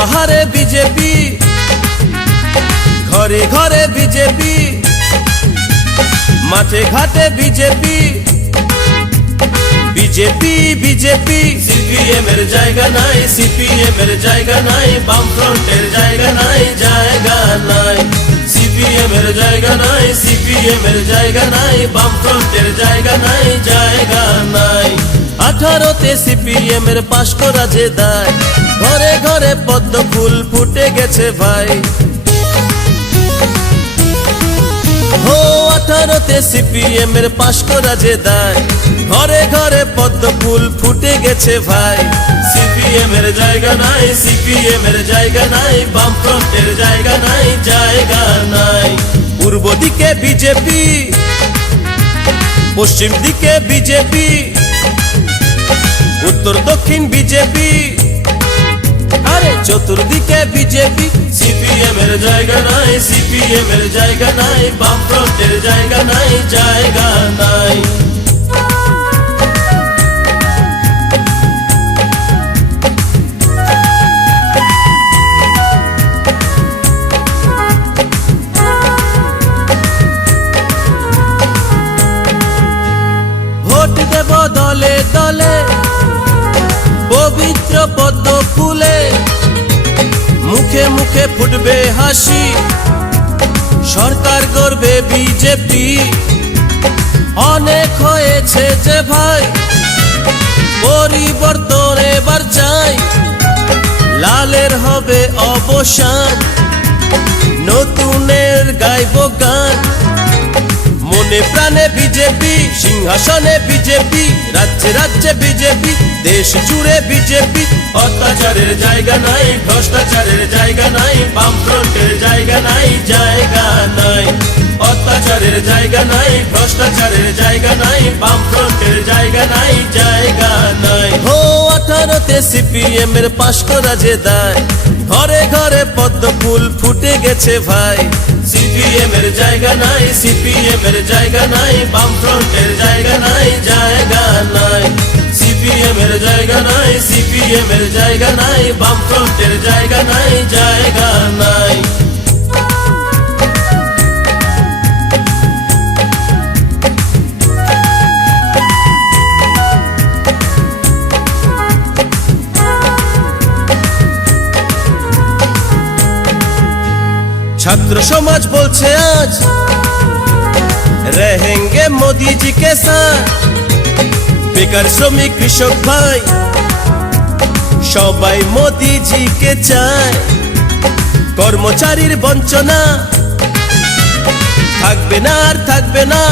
পাহাড়ে বিজেপি, ঘরে ঘরে বিজেপি, মাঠে ঘাটে বিজেপি, বিজেপি বিজেপি। সিপিএম এর জায়গা নাই, সিপিএম এর জায়গা নাই, বামফ্রন্টের জায়গা নাই, জায়গা নাই। সিপিএম এর জায়গা নাই, সিপিএম এর জায়গা নাই, বামফ্রন্টের জায়গা নাই, জায়গা নাই। 18তে সিপিএম এর পাশ করা যে দায়, ঘরে ঘরে পদ্ম ফুল ফুটে গেছে ভাই। 18তে সিপিএম এর পাশ করা যে দায়, ঘরে ঘরে পদ্ম ফুল ফুটে গেছে ভাই। সিপিএম এর জায়গা নাই, সিপিএম এর জায়গা নাই, বামফ্রন্টের জায়গা নাই, জায়গা নাই। পূর্ব দিকে বিজেপি, পশ্চিম দিকে বিজেপি, উত্তর দক্ষিণ বিজেপি, আরে চতুর্দিকে বিজেপি। সিপিএম এর জায়গা নাই, সিপিএম এর জায়গা নাই, বামফ্রন্টের জায়গা নাই, জায়গা নাই। ভোট দেব দলে দলে, পবিত্র পদ্ম ফুলে, মুখে মুখে ফুটবে হাসি, সরকার গড়বে বিজেপি। অনেক হয়েছে যে ভাই, পরিবর্তন এবার চাই, লালের হবে অবসান, নতুনের গাইব গান। মনে প্রাণে বিজেপি, সিংহাসনে বিজেপি, রাজ্যে রাজ্যে বিজেপি, দেশ জুড়ে বিজেপি। অত্যাচারের জায়গা নাই, ভ্রষ্টাচারের জায়গা নাই, বামফ্রন্টের জায়গা নাই, জায়গা নাই। অত্যাচারের জায়গা নাই, ভ্রষ্টাচারের জায়গা নাই, বামফ্রন্টের জায়গা নাই, জায়গা নাই। 18তে সিপিএম এর পাশ করা যে দায়, ঘরে ঘরে পদ্ম ফুল ফুটে গেছে ভাই। সিপিএম এর জায়গা নাই, সিপিএম এর জায়গা নাই, বামফ্রন্টের জায়গা নাই, জায়গা নাই। সিপিএম এর জায়গা নাই, সিপিএম এর জায়গা নাই, বামফ্রন্টের জায়গা নাই, জায়গা নাই। ছাত্র সমাজ বলছে আজ रहेंगे मोदी जी के साथ। বেকার শ্রমিক কৃষক ভাই সবাই মোদি জি কে চায়। কর্মচারীর বঞ্চনা থাকবে না আর থাকবে না,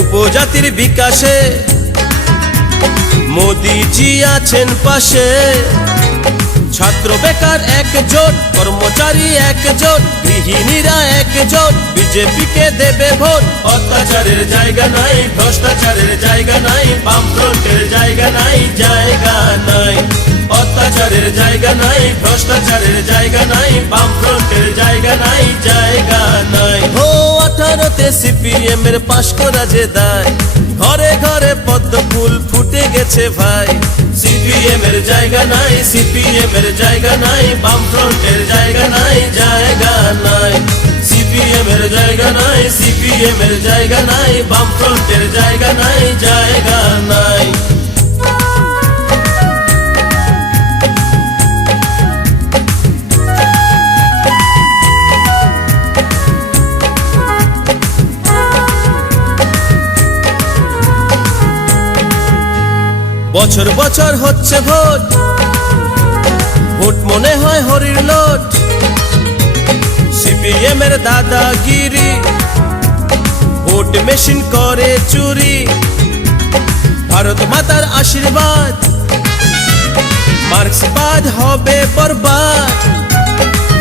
উপজাতির বিকাশে মোদি জি আছেন পাশে। ছাত্র বেকার একজোট, কর্মচারী একজোট, গৃহিণীরা একজোট, বিজেপিকে দেবে ভোট। অত্যাচারের জায়গা নাই, ভ্রষ্টাচারের জায়গা নাই, বামফ্রন্টের জায়গা নাই, জায়গা নাই। অত্যাচারের জায়গা নাই, ভ্রষ্টাচারের জায়গা নাই, বামফ্রন্টের জায়গা নাই, জায়গা নাই। 18তে সিপিএম এর পাশ করা যে দায়, ঘরে ঘরে পদ্ম ফুল ফুটে গেছে ভাই। সিপিএম এর জায়গা নাই, সিপিএম এর জায়গা নাই, বামফ্রন্টের জায়গা নাই, জায়গা নাই। সিপিএম এর জায়গা নাই, সিপিএম এর জায়গা নাই, বামফ্রন্টের জায়গা নাই, জায়গা নাই। বছর বছর হচ্ছে ভোট, ভোট মনে হয় হরির লোট। সিপিএম এর দাদাগিরি, ভোট মেশিন করে চুরি। ভারত মাতার আশীর্বাদ, মার্ক্সবাদ হবে বরবাদ।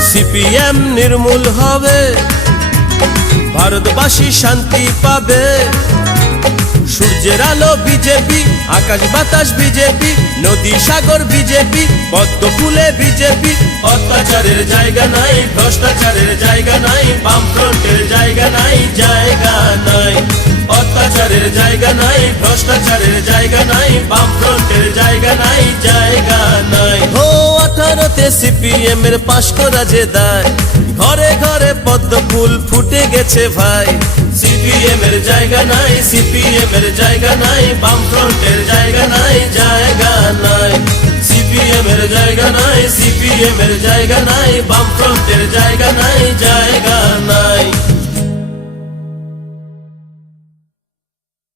সিপিএম নির্মূল হবে, ভারতবাসী শান্তি পাবে। সূর্যের আলো বিজেপি, আকাশ বাতাস বিজেপি, নদী সাগর বিজেপি, পদ্ম ফুলে বিজেপি। অত্যাচারের জায়গা নাই, ভ্রষ্টাচারের জায়গা নাই, বামফ্রন্টের জায়গা নাই, জায়গা নাই। অত্যাচারের জায়গা নাই, ভ্রষ্টাচারের জায়গা নাই, বামফ্রন্টের জায়গা নাই, জায়গা নাই। ভারতে সিপিএম এর পাশ করা যে দায়, ঘরে ঘরে পদ্ম ফুল ফুটে গেছে ভাই। সিপিএম এর জায়গা নাই, সিপিএম এর জায়গা নাই, বামফ্রন্টের জায়গা নাই, জায়গা নাই। সিপিএম এর জায়গা নাই, সিপিএম এর জায়গা নাই, বামফ্রন্টের জায়গা নাই, জায়গা নাই।